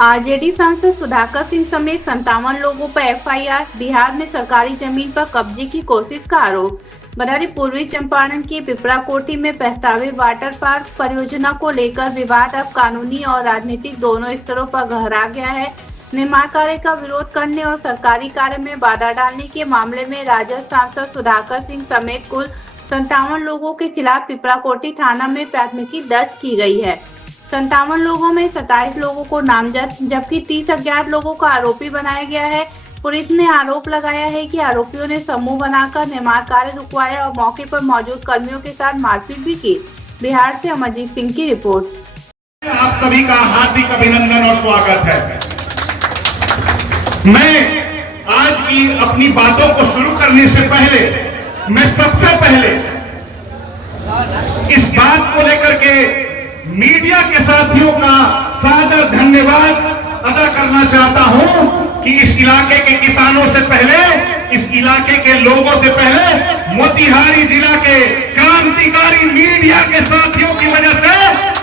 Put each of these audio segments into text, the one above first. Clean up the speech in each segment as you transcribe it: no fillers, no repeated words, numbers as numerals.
RJD सांसद सुधाकर सिंह समेत 57 लोगों पर एफआईआर। बिहार में सरकारी जमीन पर कब्जे की कोशिश का आरोप। बता दें, पूर्वी चंपारण के पिपराकोठी में प्रस्तावित वाटर पार्क परियोजना को लेकर विवाद अब कानूनी और राजनीतिक दोनों स्तरों पर गहरा गया है। निर्माण कार्य का विरोध करने और सरकारी कार्य में बाधा डालने के मामले में राजद सांसद सुधाकर सिंह समेत कुल 57 लोगों के खिलाफ पिपराकोठी थाना में प्राथमिकी दर्ज की गई है। 57 लोगों में 27 लोगों को नामजद जबकि 30 अज्ञात लोगों को आरोपी बनाया गया है। पुलिस ने आरोप लगाया है कि आरोपियों ने समूह बनाकर निर्माण कार्य रुकवाया और मौके पर मौजूद कर्मियों के साथ मारपीट भी की। बिहार से अमरजीत सिंह की रिपोर्ट। आप सभी का हार्दिक अभिनंदन और स्वागत है। मैं आज की अपनी बातों को शुरू करने से पहले मैं सबसे पहले इस बात को लेकर के मीडिया के साथियों का सादर धन्यवाद अदा करना चाहता हूं कि इस इलाके के किसानों से पहले, इस इलाके के लोगों से पहले मोतिहारी जिला के क्रांतिकारी मीडिया के साथियों की वजह से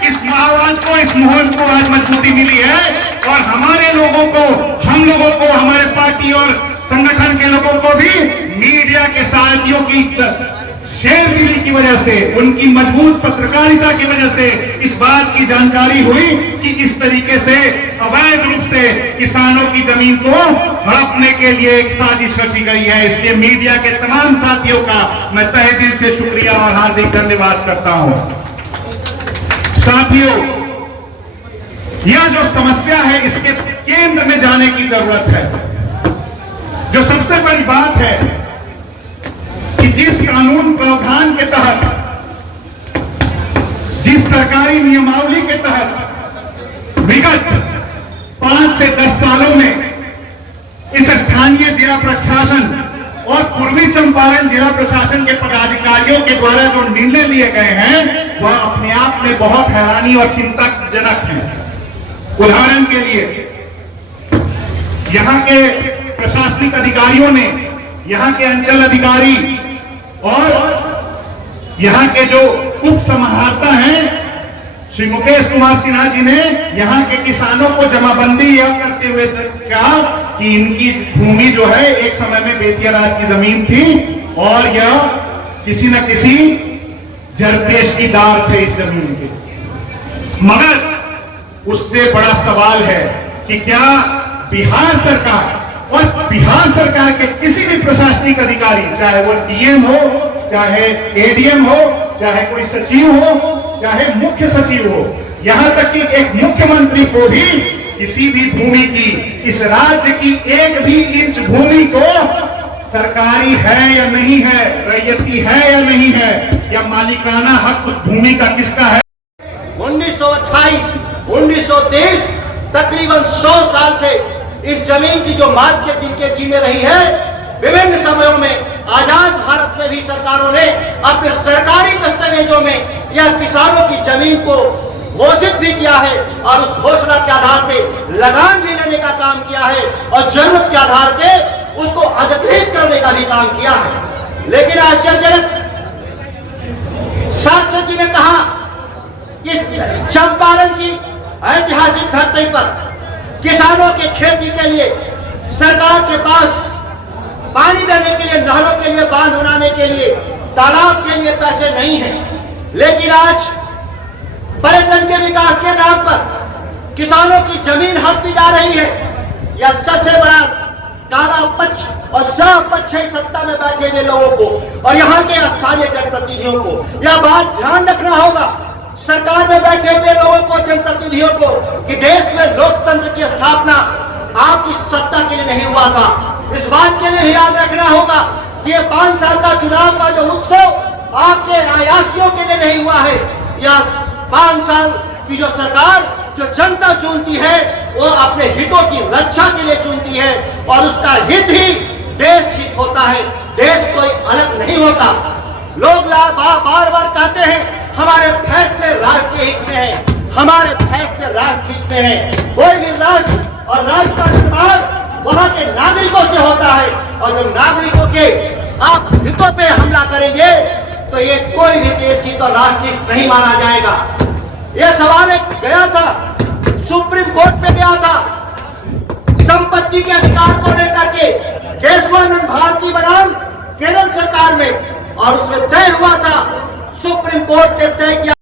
इस आवाज को, इस मुहिम को आज मजबूती मिली है। और हमारे लोगों को, हम लोगों को, हमारे पार्टी और संगठन के लोगों को भी मीडिया के साथियों की शेरगिरी की वजह से, उनकी मजबूत पत्रकारिता की वजह से इस बात की जानकारी हुई कि इस तरीके से अवैध रूप से किसानों की जमीन को हड़पने के लिए एक साजिश रची गई है। इसलिए मीडिया के तमाम साथियों का मैं तहे दिल से शुक्रिया और हार्दिक धन्यवाद करता हूं। साथियों, यह जो समस्या है इसके केंद्र में जाने की जरूरत है। जो सबसे बड़ी बात है कि जिस कानून प्रावधान के तहत, जिस सरकारी नियमावली के तहत विगत 5 से 10 सालों में इस स्थानीय जिला प्रशासन और पूर्वी चंपारण जिला प्रशासन के पदाधिकारियों के द्वारा जो निर्णय लिए गए हैं वह अपने आप में बहुत हैरानी और चिंताजनक है। उदाहरण के लिए, यहाँ के प्रशासनिक अधिकारियों ने, यहाँ के अंचल अधिकारी और यहाँ के जो उप समाहर्ता हैं श्री मुकेश कुमार सिन्हा जी ने यहाँ के किसानों को जमाबंदी यह करते हुए कहा कि इनकी भूमि जो है एक समय में बेतिया राज की जमीन थी और यह किसी न किसी जरपेशकीदार थे इस जमीन के। मगर उससे बड़ा सवाल है कि क्या बिहार सरकार और बिहार सरकार के किसी भी प्रशासनिक अधिकारी, चाहे वो डीएम हो, चाहे एडीएम हो, चाहे कोई सचिव हो, चाहे मुख्य सचिव हो, यहां तक कि एक मुख्यमंत्री को भी किसी भी भूमि की, इस राज्य की एक भी इंच भूमि को सरकारी है या नहीं है, रैयती है या नहीं है, या मालिकाना हक उस भूमि का किसका है। 1928, 1930 तकरीबन 100 साल से इस जमीन की जो मालिक जिनके जी में रही है, विभिन्न समयों में आजाद भारत में भी सरकारों ने अपने सरकारी दस्तावेजों में यह किसानों की जमीन को घोषित भी किया है और उस घोषणा के आधार पे लगान भी लेने का काम किया है और जरूरत के आधार पे उसको अधिकृत करने का भी काम किया है। लेकिन आश्चर्यजनक, शास्त्री जी ने कहा कि चंपारण की ऐतिहासिक धरती पर किसानों के खेती के लिए सरकार के पास पानी देने के लिए, नहरों के लिए, बांध बनाने के लिए, तालाब के लिए पैसे नहीं हैं। लेकिन आज पर्यटन के विकास के नाम पर किसानों की जमीन हड़पी जा रही है। यह सबसे बड़ा काला पक्ष और सब पक्ष है सत्ता में बैठे हुए लोगों को और यहाँ के स्थानीय जनप्रतिनिधियों को। यह बात ध्यान रखना होगा सरकार में बैठे हुए लोगों को, जनप्रतिनिधियों को, कि देश में लोकतंत्र की स्थापना आपकी सत्ता के लिए नहीं हुआ था। इस बात के लिए भी याद रखना होगा कि ये 5 साल का चुनाव का जो उत्सव आपके आयासियों के लिए नहीं हुआ है। यह 5 साल की जो सरकार, जो जनता चुनती है, वो अपने हितों की रक्षा के लिए चुनती है और उसका हित ही देश हित होता है, देश कोई अलग नहीं होता। लोग बार बार कहते हैं हमारे फैसले राष्ट्र के हित में है, हमारे फैसले राष्ट्र हित में है। कोई भी राष्ट्र और राष्ट्र का निर्माण वहां के नागरिकों से होता है और जब नागरिकों के आप हितों पे हमला करेंगे तो ये कोई भी देश हित और राष्ट्र हित नहीं माना जाएगा। यह सवाल एक गया था, सुप्रीम कोर्ट पे गया था पार्टी बनाम केरल सरकार में, और उसमें तय हुआ था, सुप्रीम कोर्ट ने तय किया